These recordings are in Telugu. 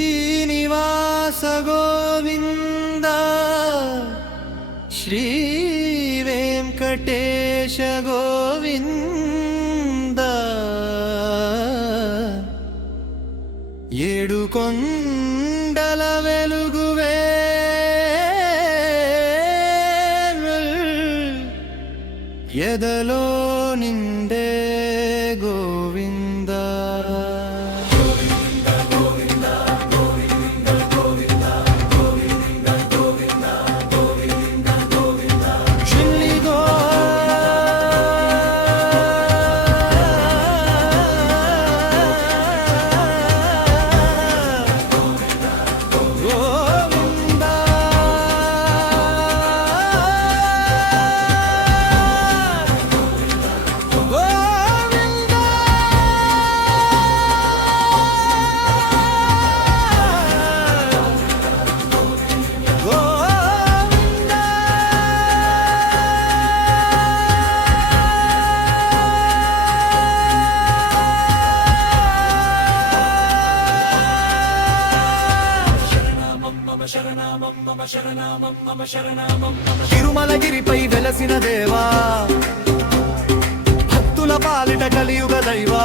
श्रीनिवास गोविंद श्री वेंकटेश गोविंद ఏడు కొండల వెలుగువే ఎదలో నిండే గోవింద తిరుమలగిరిపై వెలసిన దేవా భక్తుల పాలిట కలియుగ దైవా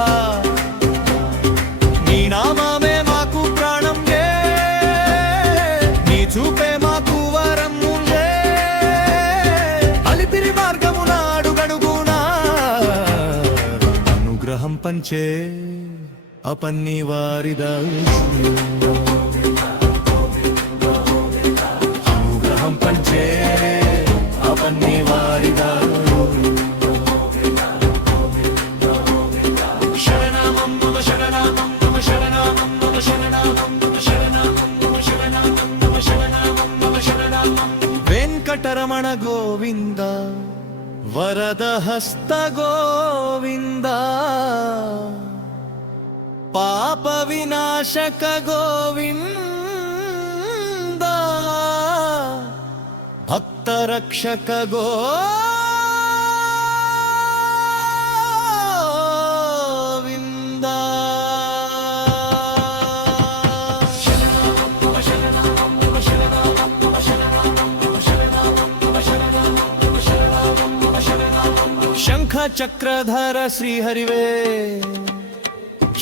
నీ నామమే మాకు ప్రాణం నీ చూపే మాకు వరం అలిపిరి మార్గమున అడుగడుగునా అనుగ్రహం పంచే అపన్ని వారిదా పంచే అవన్నీ వారిదా శరణామం మమ శరణామం మమ శరణామం మమ శరణామం మమ శరణామం మమ శరణామం మమ శరణామం మమ శరణామం వెంకటరమణ గోవింద వరదహస్త గోవింద పాప వినాశక గోవింద భక్త రక్షక గోవింద శంఖ చక్రధర శ్రీహరివే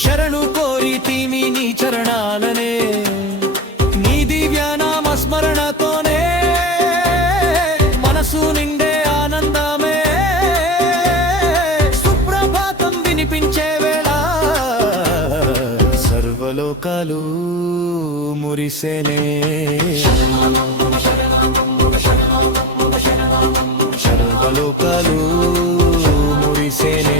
శరణు కోరితిమి నీ చరణాలనే నీ దివ్యనామ స్మరణతోనే మనసు నిండే ఆనందమే సుప్రభాతం వినిపించే వేళ సర్వలోకాలు మురిసేనే సర్వలోకాలు మురిసేనే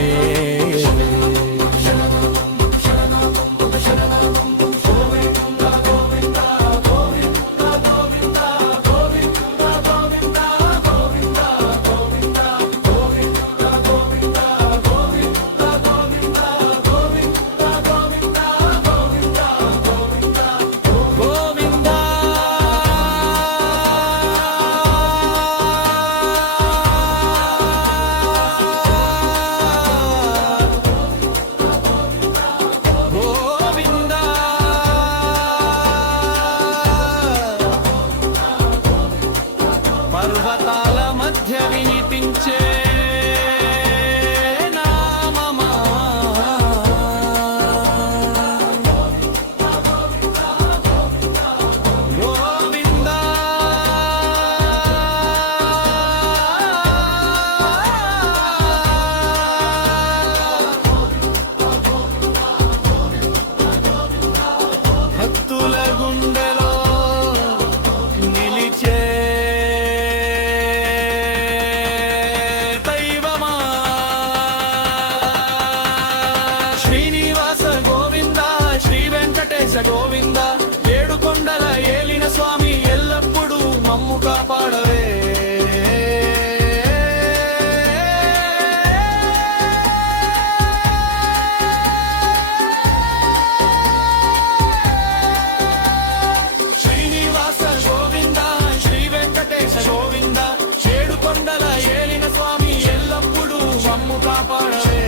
పర్వతాల మధ్య వినిపించే నామమా గోవింద భక్తుల గుండెలో నిలిచే గోవింద ఏడు కొండల ఏలిన స్వామి ఎల్లప్పుడూ మమ్ము కాపాడవే శ్రీనివాస గోవింద శ్రీ వెంకటేశ గోవింద ఏడు కొండల ఏలిన స్వామి ఎల్లప్పుడూ మమ్ము కాపాడవే